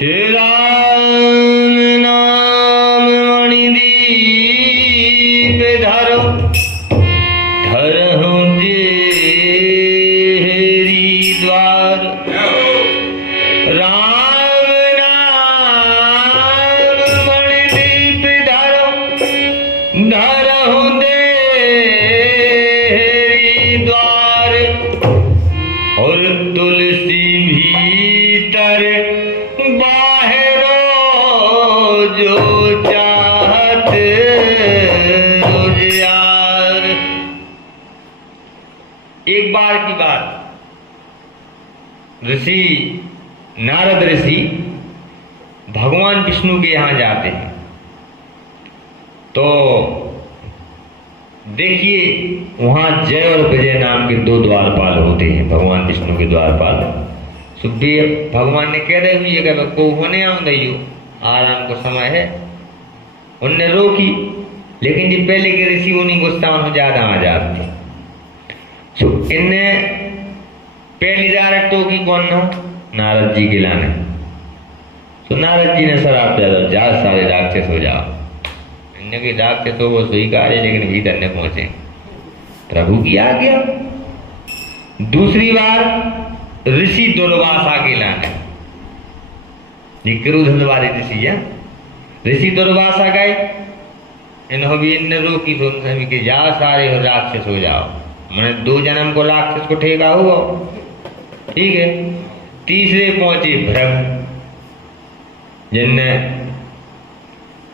हे राम नाम मणिदीप धरो धरहु जेहरी द्वार। राम नाम मणिदीप धरो धरहु देहरी द्वार। और तुलसी भीतर बाहरो जो चाहत रोजगार। एक बार की बात, ऋषि नारद ऋषि भगवान विष्णु के यहां जाते हैं। तो देखिए वहां जय और विजय नाम के दो द्वारपाल होते हैं, भगवान विष्णु के द्वारपाल। सुखदेव भगवान ने कह रहे हुई जगह को होने आऊं दैयो, आराम को समय है। उनने रोकी, लेकिन जो पहले के ऋषि उन्हीं गुस्तान हो ज्यादा आजाद थे। सो इनने पहली दारक तो की कौन ना, नारद जी के लाने। तो नारद जी ने शराब पिया, जा सारे राक्षस हो जाओ। इनने की राक्षस तो वो स्वीकार है, लेकिन भीतर न पहुंचे, प्रभु की आज्ञा। दूसरी बार ऋषि दुर्वासा के लाने, ये क्रोध वाले ऋषि है। ऋषि दुर्वासा गए, इन्हों भी इन रोकी तो कि जा सारे राक्षस हो जाओ। मैंने 2 जन्म को राक्षस को ठेका हुआ, ठीक है। तीसरे पहुंचे भ्रग, जिनने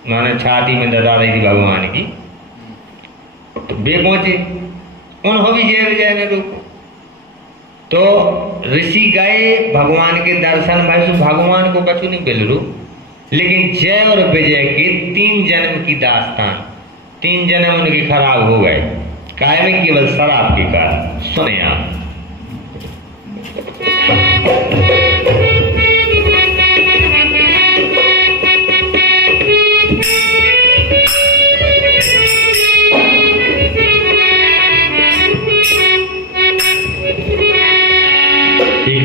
माने छाती में दरा रही थी भगवान की, तो वे पहुंचे, उन्हों भी जय विजय ने रोको। तो ऋषि गए भगवान के दर्शन भाई, भगवान को कछु नहीं मिल रू, लेकिन जय और विजय के 3 जन्म की दास्तान, 3 जन्म उनके खराब हो गए, काय में केवल शराब के कारण। सुने आप,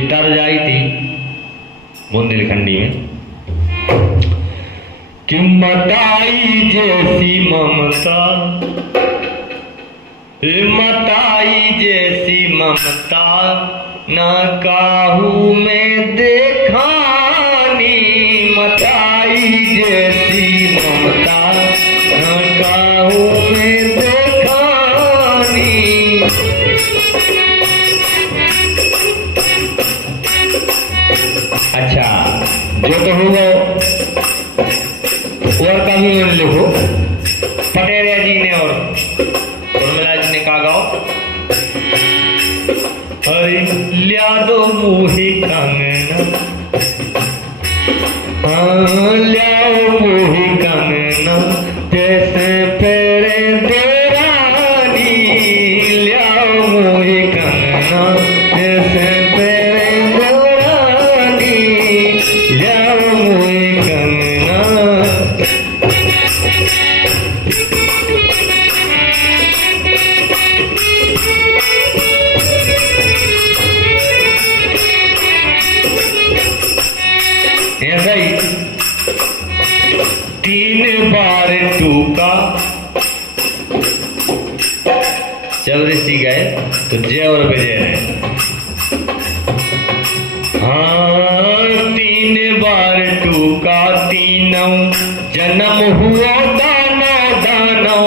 तर जाई थी बुंदेलखंडी में कि मताई जैसी ममता, मताई जैसी ममता न काहू में देखानी। मताई जैसी ममता न काहू में देखानी। अच्छा, जो तो होगा और कभी लिखो। पटेरिया जी ने और उर्मिला जी ने कहा गाओ, अरे लिया दो मुहे कंगना, हाँ लियाओ मुहे कंगना, जैसे पेरे देरानी। लियाओ मुहे कंगना, जैसे पेरे देरानी। लियाओ मुहे कंगना। ऐसा ही 3 बार टूका, जब ऋषि गए तो जय और विजय ने, हाँ 3 बार टूका, 3 जन्म हुआ दानो दानो।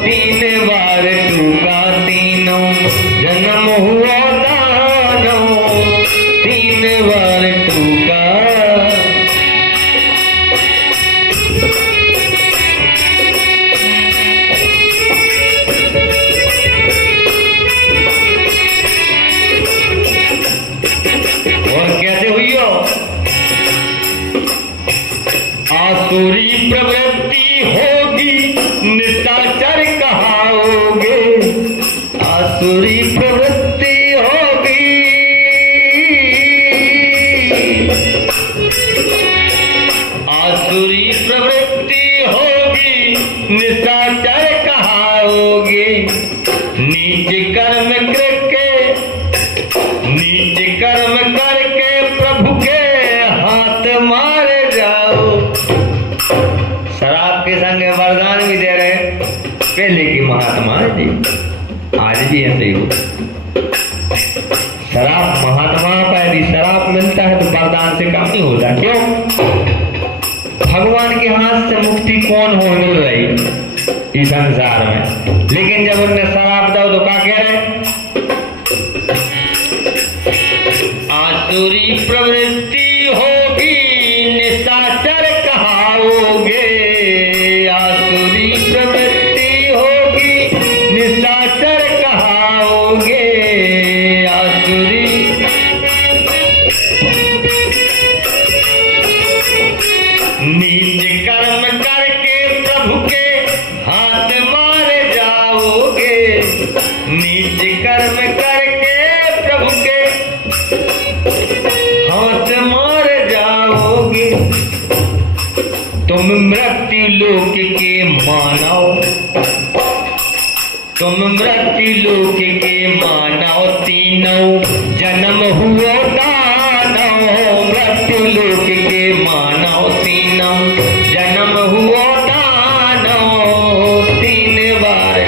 3 बार टूका, 3 जन्म हुआ दानो। 3 बार टूका, आसुरी प्रवृत्ति होगी निशाचर कहाओगे। आसुरी प्रवृत्ति होगी, आसुरी प्रवृत्ति होगी निशाचर कहाओगे। नीच कर्म करके, नीच कर्म करके प्रभु के हाथ मारे पहले के महात्मा है जी, आज भी ऐसे ही हो। शराब महात्मा का यदि शराब मिलता है तो वरदान से कम नहीं होता। क्यों? भगवान के हाथ से मुक्ति कौन हो मिल रही इस संसार में, लेकिन जब उन्हें शराब दो तो क्या कह रहे? आसुरी प्रवृत्ति होगी निशाचर कहाओगे, आसुरी प्रवृत्ति होगी निशाचर कहाओगे, आसुरी नीच कर्म करके प्रभु के हाथ मार जाओगे, नीच कर्म करके प्रभु के हाथ मार जाओगे। तुम मृत्यु लोक के मानव, तुम मृत्यु लोक के मानव, तीनों जन्म हुआ दानव, मृत्यु लोक के मानव, तीनों जन्म हुआ दानव, तीन बार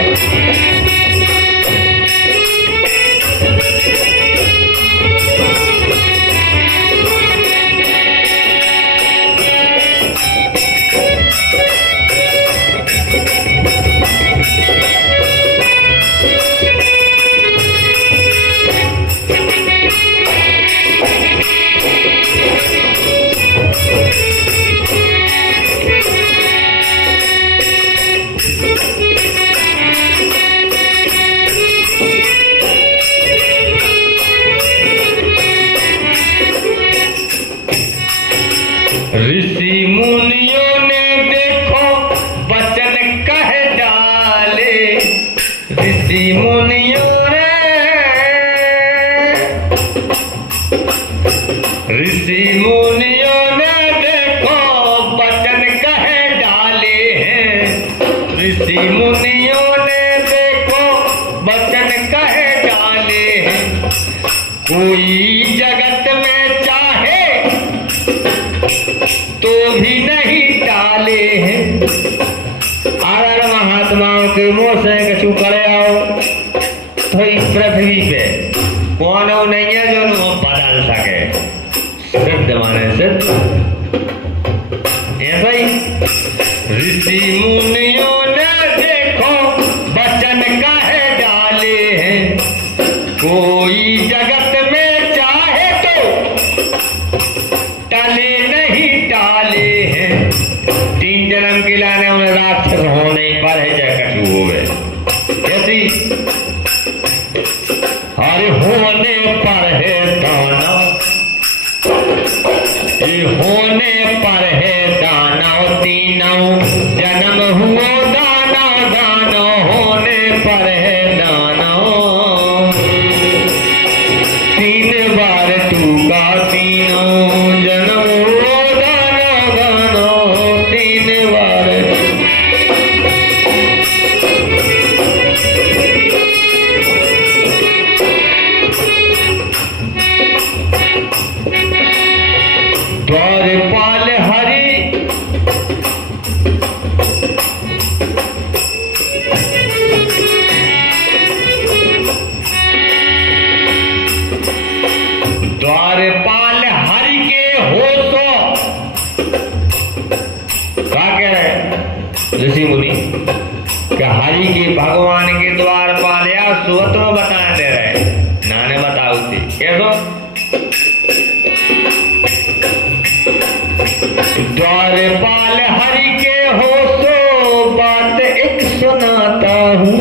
ऋषि मुनियों ने देखो वचन कह डाले, ऋषि मुनियों ने, ऋषि मुनियों ने देखो वचन कह डाले हैं, ऋषि मुनियों ने देखो वचन कह डाले हैं। कोई जगत में चाहे तो भी नहीं टाले हैं। आरण महात्माओं के मुंह से कछु करे आओ तो इस पृथ्वी पे कौन नहीं है जो उन्हें बदल सके, सिद्ध माने सिद्ध। ऐसा ही ऋषि मुनियों ने देखो वचन कहे डाले हैं, कोई जगत में चाहे तो टाले नहीं टाले हैं। तीन जन्म के लाने उन्हें राक्षस होने पर है चाहे कछु हो गए, कैसी अरे होने पर है दाना, ये होने पर है दाना, तीनों जन्म हुआ दाना, दाना होने पर है दाना, तीन बार टूका तीनों जन्म हुआ दाना, दाना तीन बार। द्वारपाल हरि द्वारपाल हरि के हो तो क्या कह रहे ऋषि मुनि कि हरि के भगवान के द्वारपाल या सुवत में बताने दे रहे नाने बताओ थी कैसो। द्वारपाल हरि के हो सो बात एक सुनाता हूँ,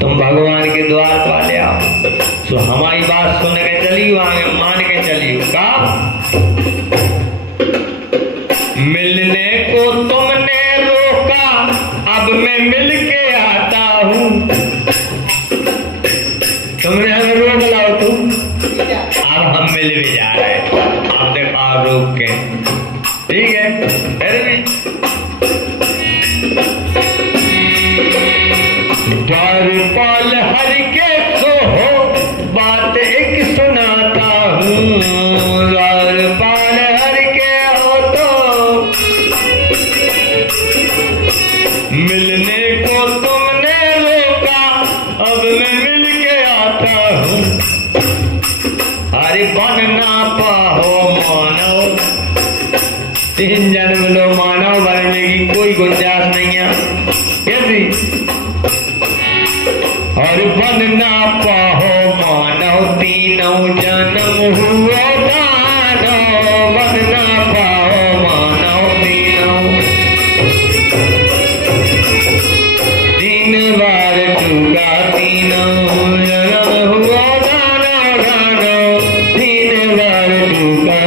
तुम भगवान के द्वारपाल आओ सो हमारी बात सुन के चलियो, आगे मान के चलियो। का मिलने को तुमने रोका, अब मैं मिल के आता हूँ, तुमने हमें रोक लाओ तुम, अब हम मिल भी जा रहे हैं, आप देखा रोक के ठीक है। फिर भी द्वारपाल हरि के सो हो बात एक सुनाता हूँ, द्वारपाल हरि के हो तो मिलने को तीन जन्म लो मानव बनने की कोई गुंजाइश नहीं है। यदि और बन ना पाहो मानव तीनों जन्म हुआ दानव, बन ना पाहो मानव तीनों, तीन बार चुका तीनों जन्म हुआ दानव, दानव तीन बार चुका